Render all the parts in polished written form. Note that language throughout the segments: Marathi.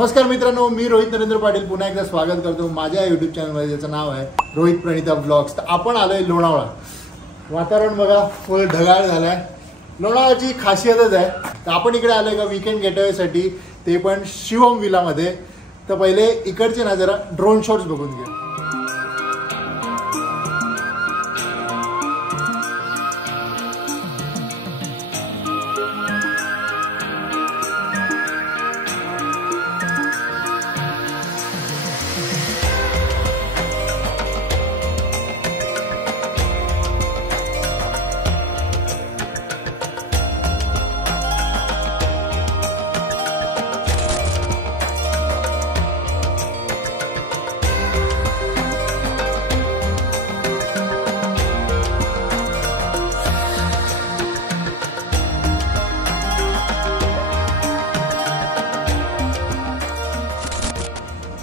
नमस्कार मित्रांनो, मी रोहित नरेंद्र पाटील पुन्हा एकदा स्वागत करतो माझ्या यूट्यूब चॅनलमध्ये, ज्याचं नाव आहे रोहित प्रणिता व्लॉग्स। तर आपण आलोय लोणावळा। वातावरण बघा फुल ढगाळ झालाय। लोणावळ्याची खासियतच आहे। तर आपण इकडे आलोय का वीकेंड गेटअवेसाठी, ते पण शिवम विलामध्ये। तर पहिले इकडचे ना जरा ड्रोन शॉट्स बघून घ्या।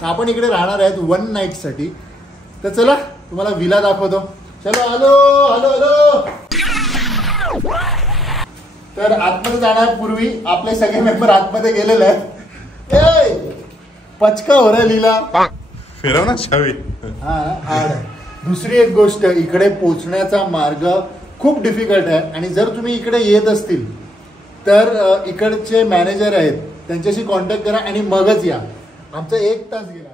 आपण इकडे राहणार आहेत वन नाईट साठी। तर चला तुम्हाला विला दाखवतो। चलो हॅलो हॅलो हॅलो। तर आतमध्ये जाण्यापूर्वी आपले सगळे मेंबर आतमध्ये गेलेले आहेत। ए पचका हो रे लीला, फिरव ना छावी। हा दुसरी एक गोष्ट, इकडे पोहोचण्याचा मार्ग खूप डिफिकल्ट आहे आणि जर तुम्ही इकडे येत असतील तर इकडचे मॅनेजर आहेत त्यांच्याशी कॉन्टॅक्ट करा आणि मगच या। आमचा 1 तास गेला।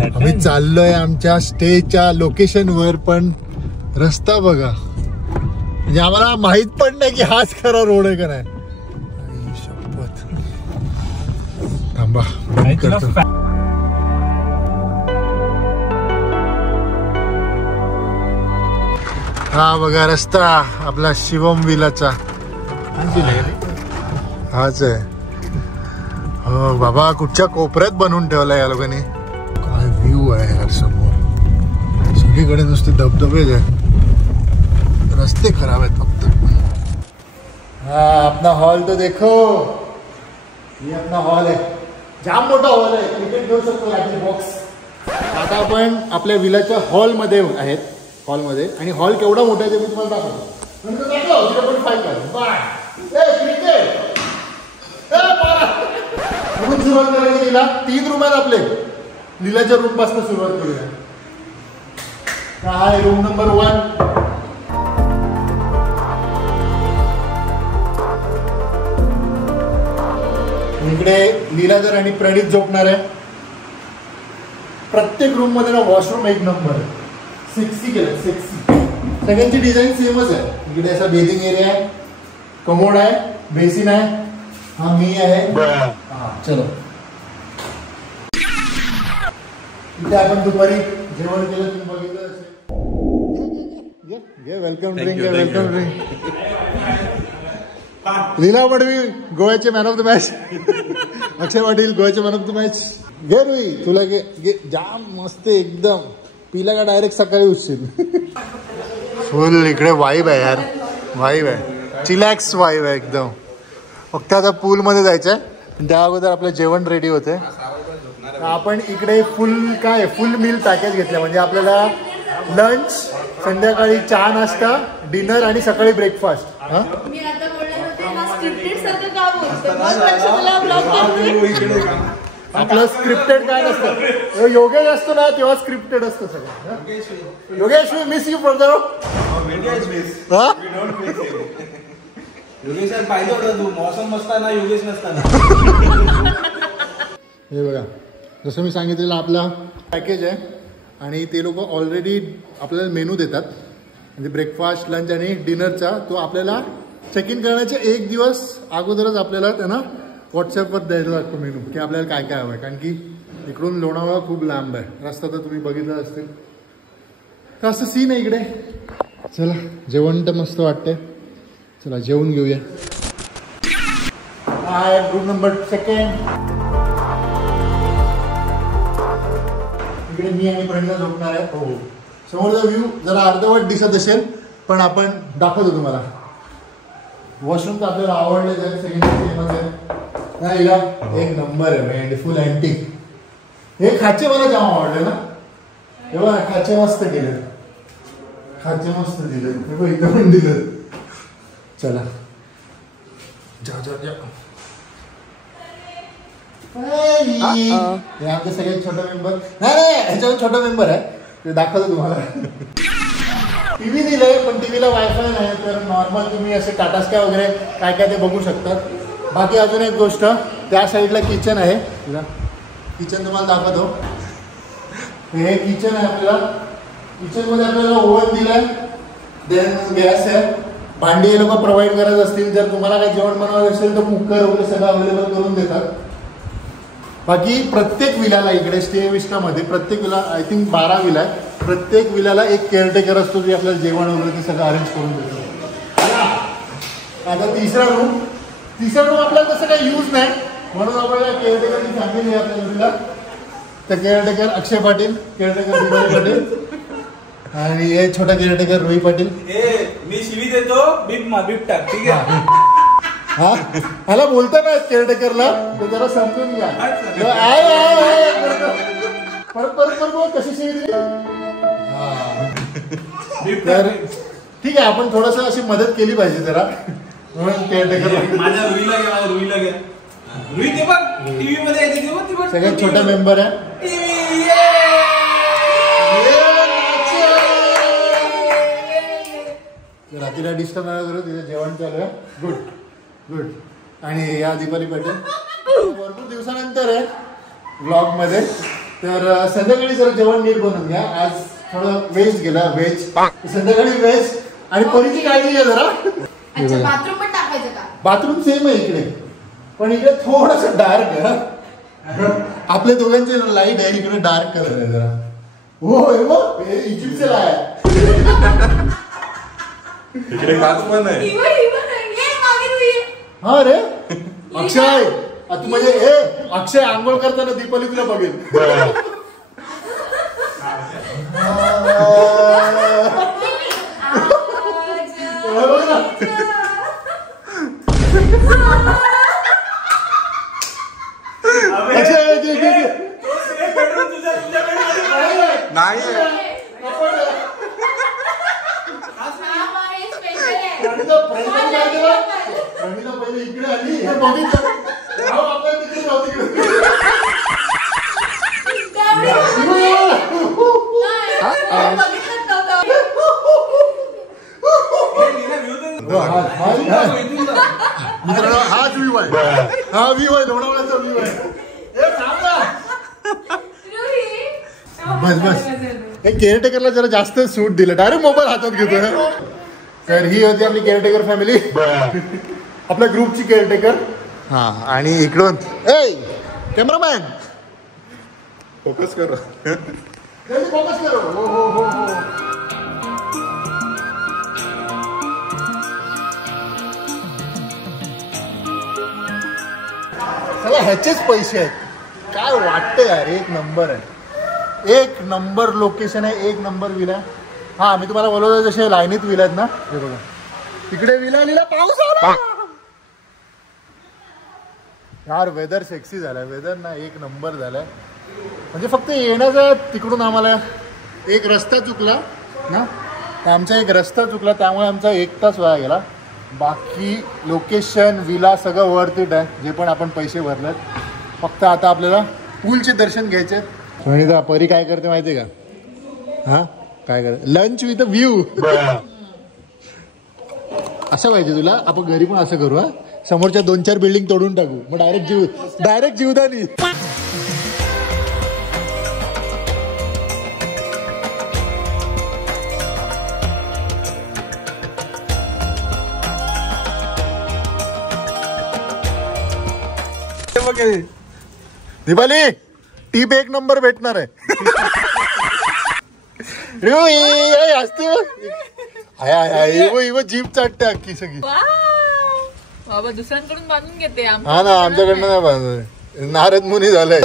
आम्ही चाललोय आमच्या स्टेच्या लोकेशन वर, पण रस्ता बघा, म्हणजे आम्हाला माहित पण नाही की हाच खरा रोड आहे का नाही। शपथ, थांबा करतो। हा बघा रस्ता आपला शिवम विलाचा हाच आहे। हो बाबा, कुठच्या कोपऱ्यात बनवून ठेवलाय या लोकांनी। काय व्ह्यू आहे यार समोर, सगळीकडे नुसते धबधबेच आहे, रस्ते खराब आहेत फक्त। हा अपना हॉल तो देखो, ये अपना हॉल है, जाम मोठा हॉल आहे, क्रिकेट घेऊ शकतो आपले बॉक्स। आता आपण आपल्या विलाच्या हॉल मध्ये आहेत, हॉल मध्ये, आणि हॉल केवढा मोठा आहे ते मी तुम्हाला दाखवतो। नंतर दाखव 0.5 कर बाय। ए क्रिकेट कुठून सुरुवात करायची लीला? 3 रूम आहेत आपले। लीलाच्या रूम पासून सुरुवात करूया। काय रूम नंबर 1। इकडे लीलाधर आणि प्रणित झोपणार आहे। प्रत्येक रूम मध्ये ना वॉशरूम 1 नंबर आहे, सेक्सी केलं, सेक्सी। सगळ्यांची डिझाईन सेमच आहे। इकडे असा बेसिंग एरिया आहे, कमोड आहे, बेसिन आहे, हा मी आहे। चलो इथे आपण दुपारी जेवण केलं, तुम्ही बघितलं असेल। Welcome drink, welcome drink. Leela Padvi गोव्याचे man of the match, Akshay Patil गोव्याचे मॅन ऑफ द मॅच। घे रुई, तुला घे घे, जाम मस्त एकदम। पिला का डायरेक्ट सकाळी उठशील। फुल इकडे वाईब आहे यार, वाईब आहे, चिलॅक्स वाईब आहे एकदम। फक्त आता पूल मध्ये जायचंय, त्या अगोदर आपलं जेवण रेडी होते। आपण इकडे फुल मील पॅकेज घेतलं, म्हणजे आपल्याला लंच, संध्याकाळी चहा नाश्ता, डिनर आणि सकाळी ब्रेकफास्ट। आपलं स्क्रिप्टेड काय नसतं, योगेश असतो ना तेव्हा स्क्रिप्टेड असतं सगळं। योगेश मी miss you for the Yogesh पाहिजे होता तू, मौसम नसताना योगेश नसताना। हे बघा, जसं मी सांगितलेलं आपला पॅकेज आहे आणि ते लोक ऑलरेडी आपल्याला मेनू देतात, म्हणजे ब्रेकफास्ट, लंच आणि डिनरचा। तो आपल्याला चेक इन करण्याच्या 1 दिवस अगोदरच आपल्याला त्यांना व्हॉट्सअपवर द्यायला लागतो मेनू, की आपल्याला काय काय हवं आहे। कारण की इकडून लोणावळा खूप लांब आहे, रस्ता तर तुम्ही बघितला असतील। तर असं सीन आहे इकडे। चला जेवण तर मस्त वाटतंय, चला जेवून घेऊया। Room number 2। इकडे मी आणि प्रणिता झोपणार आहे। हो, समोरचा व्ह्यू जरा अर्धवट दिसत असेल, पण आपण दाखवतो तुम्हाला। वॉशरूम तर आपल्याला आवडले जाईल, सेकंड एक नंबर आहे, फुल अँटिक। हे खाचे मला जाम आवडले ना, तेव्हा खाचे मस्त केले। खाचे मस्त दिले एकदम पण दिलं. चला जा जा जा. हे आमचे सगळ्यात छोटा मेंबर नाही ह्याच्यावर छोटा मेंबर आहे ते दाखवतो तुम्हाला. टीव्ही दिलंय पण टीव्हीला वायफाय नाही तर नॉर्मल तुम्ही असे टाटा स्काय वगैरे काय काय ते बघू शकतात. बाकी अजून एक गोष्ट त्या साईडला किचन आहे. किचन तुम्हाला दाखवतो. हे किचन आहे आपल्याला. किचनमध्ये आपल्याला ओव्हन दिलाय. देन गॅस आहे. भांडी हे लोक प्रोव्हाइड करत असतील. जर तुम्हाला काही जेवण बनवायचं असेल तर कुकर वगैरे सगळं अवेलेबल करून देतात. बाकी प्रत्येक विल्याला इकडे स्टे विस्टामध्ये प्रत्येक विला आय थिंक 12 विला आहे. प्रत्येक विल्याला एक केअरटेकर असतो जे आपल्याला जेवण वगैरे ते सगळं अरेंज करून देतो. आता तिसरा रूम आपल्याला तसं काही यूज नाही म्हणून आपल्याला केअरटेकरची फॅमिली आहे आपल्या विला. तर केअरटेकर अक्षय पाटील, केअरटेकर दिवाळी पाटील आणि हे छोटा केअरटेकर रोही पाटील. मी शिवी देतो बीप टाक ठीक आहे. हा ह्याला बोलता नाही केअरटेकरला तो जरा समजून घ्या. परत कशी शिवी दिली. तर ठीक आहे आपण थोडस अशी मदत केली पाहिजे जरा म्हणून केअरटेकर. माझ्या रुईला घ्या रुई ते बघ टीव्ही मध्ये येते ते बघ ती बघ सगळ्यात छोटा मेंबर आहे. रात्रीला डिस्टर्ब नाही करू तिथे जेवण चालू आहे. गुड. आणि या दीपाली पाटील भरपूर दिवसानंतर आहे ब्लॉग मध्ये. तर संध्याकाळी जरा जेवण नीट बनवून घ्या. आज थोडं व्हेज गेला व्हेज संध्याकाळी व्हेज आणि परीची काळजी घ्या जरा. बाथरूम पण टाकायचं का. बाथरूम सेम आहे इकडे पण इकडे थोडस डार्क आहे. आपल्या दोघांचे लाईट आहे इकडे डार्क कलर आहे जरा. हो इजिप्तचे आहे. इकडे काच पण आहे. हा रे अक्षय तू म्हणजे अक्षय आंघोळ करताना दीपाली तुला बघेल. नाही पहिले इकडे आली हे बघितलं मित्रांनो हाच व्ह्यू आहे. हा व्ह्यू आहे लोणावळ्याचा व्ह्यू आहे. बस हे केअरटेकरला जरा जास्त सूट दिलं डायरेक्ट मोबाईल हातात घेतो. तर ही होती आपली केअरटेकर फॅमिली आपल्या ग्रुपची केअरटेकर. हा आणि इकडून कॅमेरामॅन फोकस करो. फोकस करो. हो चला ह्याचेच पैसे आहेत. काय वाटतं यार एक नंबर आहे. एक नंबर लोकेशन आहे. एक नंबर विला. हा मी तुम्हाला बोलवतो जसे लाईनीत विला आहेत ना हे बघा तिकडे विला लिहिला पाऊस आला यार. वेदर सेक्सी झालाय. वेदर ना एक नंबर झालाय. म्हणजे फक्त येण्याचा तिकडून आम्हाला एक रस्ता चुकला ना तर आमचा एक रस्ता चुकला त्यामुळे आमचा 1 तास वाया गेला. बाकी लोकेशन विला सगळं वर्थ इट आहे. जे पण आपण पैसे भरलेत. फक्त आता आपल्याला पूलचे दर्शन घ्यायचे आहेत. सुनीता परी काय करते माहिती आहे का. हा काय करते लंच विथ व्ह्यू. असं पाहिजे तुला. आपण घरी पण असं करू. हा समोरच्या 2-4 बिल्डिंग तोडून टाकू मग डायरेक्ट जीवदानी. दीपाली टीप 1 नंबर भेटणार आहे. जीप चाटते अख्खी सगळी. बाबा दुसऱ्यांकडून बांधून घेते. हा ना आमच्याकडनं नाही बांधत. नारद मुनी झालंय.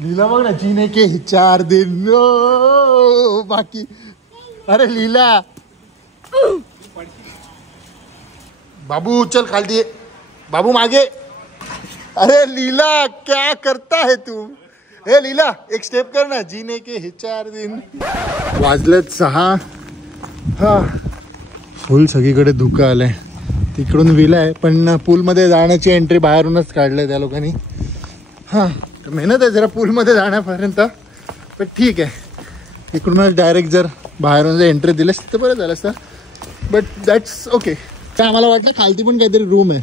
लीला बघ ना. जीने के 4 दिन बाकी. अरे लीला बाबू चल खालती. बाबू मागे. अरे लीला क्या करता है तू? हे लीला एक स्टेप कर ना. जीने के हे 4 दिन. वाजलेत 6. हा फुल सगळीकडे धुकं आलंय. तिकडून विला आहे पण पूलमध्ये जाण्याची एंट्री बाहेरूनच काढलंय त्या लोकांनी. हां मेहनत आहे जरा पूलमध्ये जाण्यापर्यंत पण ठीक आहे. इकडूनच डायरेक्ट जर बाहेरून जर एंट्री दिलीस तर बरं झालं असतं. But that's okay. काय आम्हाला वाटलं खालती पण काहीतरी रूम आहे.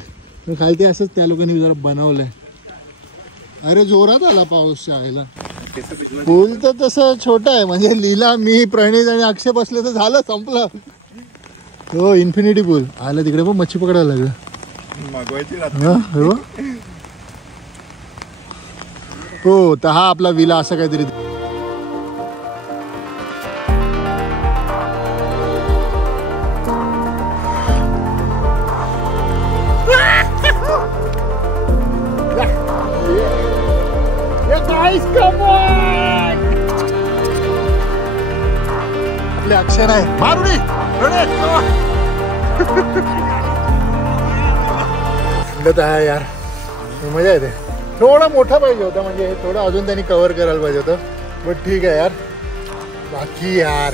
खालती असंच त्या लोकांनी जरा बनवलं आहे. अरे जोरात आला पाऊस शाळेला. पूल तर तसं छोटं आहे म्हणजे लीला मी प्रणीत आणि अक्षय बसले तर झालं संपलं. हो इन्फिनिटी पूल आलं तिकडे पण मच्छी पकडायला लागलं. हो तर हा आपला विला असा काहीतरी. आपले अक्षर आहे मारुडी यार मजा येते. थोडा मोठा पाहिजे होता म्हणजे थोडं अजून त्यांनी कव्हर करायला पाहिजे होतं. बट ठीक आहे यार. बाकी यार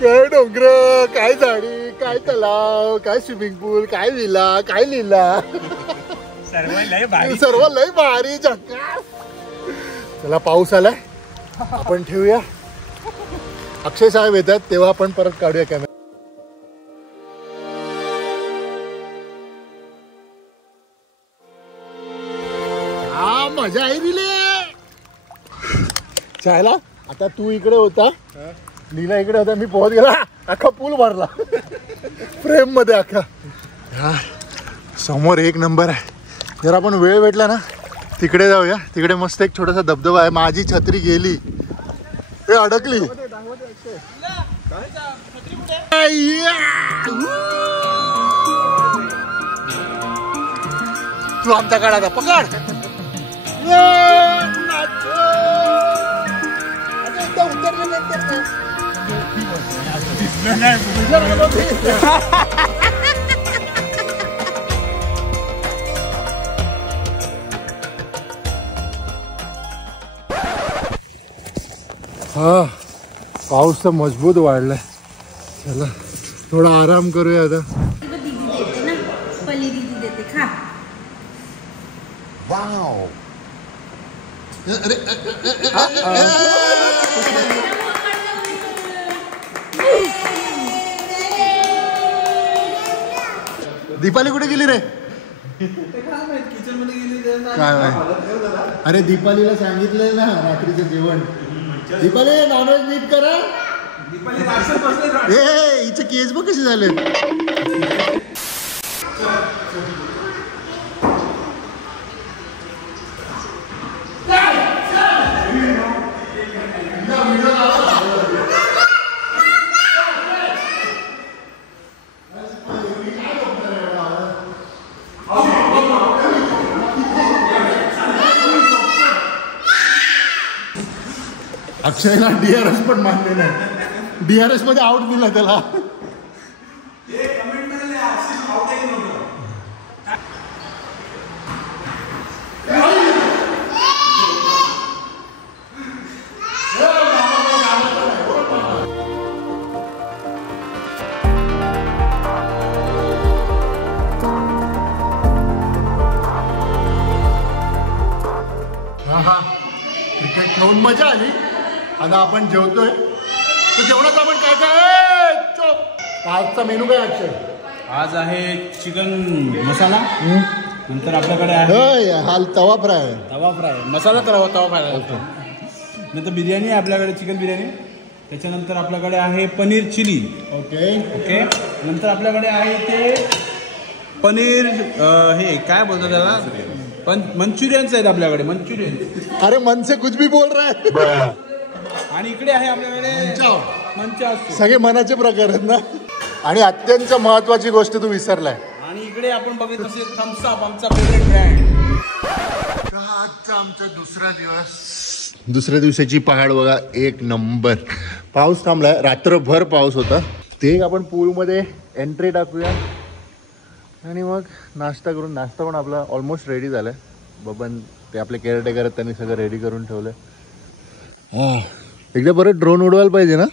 काय डोंगर काय झाडी काय तलाव काय स्विमिंग पूल काय विला काय लीला सर्व लय भारी झकास. चला पाऊस आलाय आपण ठेवूया. अक्षय साहेब येतात तेव्हा आपण परत काढूया कॅमेरा. हा मजा आहे रिले चायला. आता तू इकडे होता लीला इकडे होता मी पोहत गेला अख्खा पूल भरला फ्रेम मध्ये अख्खा. समोर एक नंबर आहे. जर आपण वेळ भेटला ना तिकडे जाऊया. तिकडे मस्त एक छोटासा धबधबा आहे. माझी छत्री गेली हे अडकली. तू आमचा काढा पकड. हा पाऊस तर मजबूत वाढलाय. चला थोडा आराम करूया आता. दीदी देते ना पली दीदी देते खा. वाव दीपाली कुठे गेली रे? काय अरे दीपालीला सांगितलंय ना रात्रीचं जेवण. दीपाली नॉनव्हेज नीट करा. ए हिचे केस बघ कसे झाले. अक्षयला DRS पण मानले नाही. DRS मध्ये आउट दिला त्याला. क्रिकेट खेळून मजा आली. आता आपण जेवतोय तर जेवणात आपण काय काय चोप. आजचा मेनू काय अक्षय? आज आहे चिकन मसाला. नंतर आपल्याकडे आहे हा तवा फ्राय. तवा फ्राय मसाला तवा फ्राय. नंतर बिर्याणी आहे आपल्याकडे चिकन बिर्याणी. त्याच्यानंतर आपल्याकडे आहे पनीर चिली. Okay okay. नंतर आपल्याकडे आहे ते पनीर हे काय बोलतात त्याला पण मंचुरियन्स आहेत आपल्याकडे. मंचुरियन. अरे मन से कुछ भी बोल रहा है. आणि इकडे आहे आपल्याकडे मंचा. सगळे मनाचे प्रकार आहेत ना. आणि अत्यंत महत्वाची गोष्ट तू विसरलाय. आणि इकडे आपण बघत असेल थम्स अप आमचा फेवरेट ब्रँड. आमचा दुसऱ्या दिवसाची पहाड बघा एक नंबर. पाऊस थांबलाय. रात्रभर पाऊस होता. ते आपण पूल मध्ये एंट्री टाकूया. आणि मग नाश्ता करून, नाश्ता पण आपला ऑलमोस्ट रेडी झालाय. बबन ते आपले केअरटेकर आहेत, त्यांनी सगळं रेडी करून ठेवलंय. एकदा परत ड्रोन उडवायला पाहिजे ना.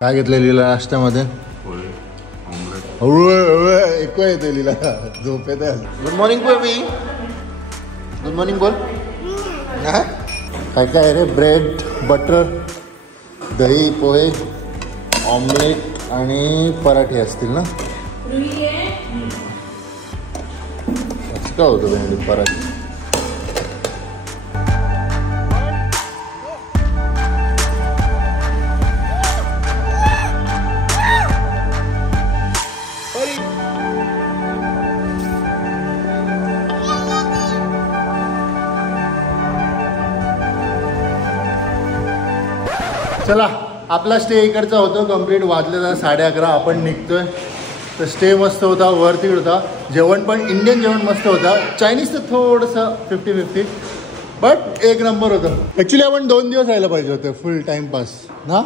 काय घेतलं लीला नाश्त्यामध्ये? एक येते लीला झोप येते. Good morning baby. Good morning बोल. काय काय रे? ब्रेड, बटर, दही, पोहे, ऑमलेट आणि पराठे असतील ना. का होतं पराठे? चला, आपला स्टे इकडचा होतो कंप्लीट. वाजलेला 11:30. आपण निघतोय. तर स्टे मस्त होता, वरती होता. जेवण पण इंडियन जेवण मस्त होता. चायनीज तर थोडंसं 50-50, बट एक नंबर होतं. ॲक्च्युली आपण 2 दिवस राहायला पाहिजे होते फुल टाईमपास ना,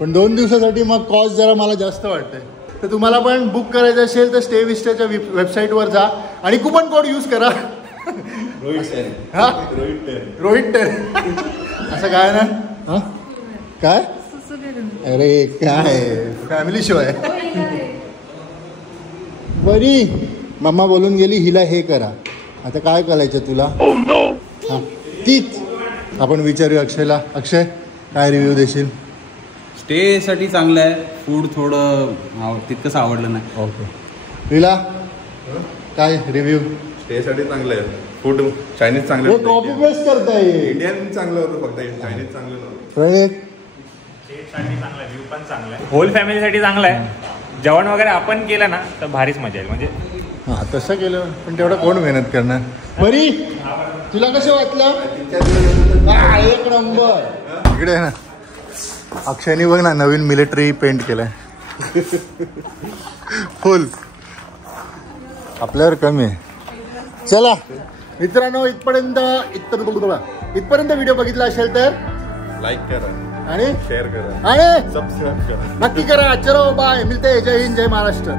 पण 2 दिवसासाठी मग कॉस्ट जरा मला जास्त वाटतंय. तर तुम्हाला पण बुक करायचं असेल तर स्टे विस्टेच्या वेबसाईटवर जा आणि कुपन कोड यूज करा. रोहित 10 असं काय ना. हां काय? अरे काय फॅमिली शो आहे. बरी मम्मा बोलून गेली हिला हे करा. आता काय करायचं तुला? हां तीच आपण विचारूया अक्षयला. अक्षय काय रिव्ह्यू देशील? स्टे साठी चांगलं आहे. फूड थोडं तितकंच आवडलं नाही. ओके. हिला काय रिव्ह्यू? स्टे साठी चांगलं आहे. फूड चायनीज चांगलं. कॉपी पेस्ट करताय. इंडियन चांगलं होतं, फक्त चायनीज चांगलं नव्हतं. प्रयेक व्ह्यू पण चांगला आहे. होल फॅमिलीसाठी चांगला आहे. जेवण वगैरे आपण केलं ना तर भारीच मजा येईल. म्हणजे हां तसं केलं पण तेवढं कोण मेहनत करणार. बरी तुला कसं वाटलं? एक नंबर. इकडे आहे ना अक्षयनी बघ ना नवीन मिलिटरी पेंट केलाय. फुल आपल्यावर कमी आहे. चला मित्रांनो, इथपर्यंत व्हिडिओ बघितला असेल तर लाईक करा आणि शेअर करा आणि सबस्क्राईब करा. नक्की करा. चलो बाय, मिळते. जय हिंद, जय महाराष्ट्र.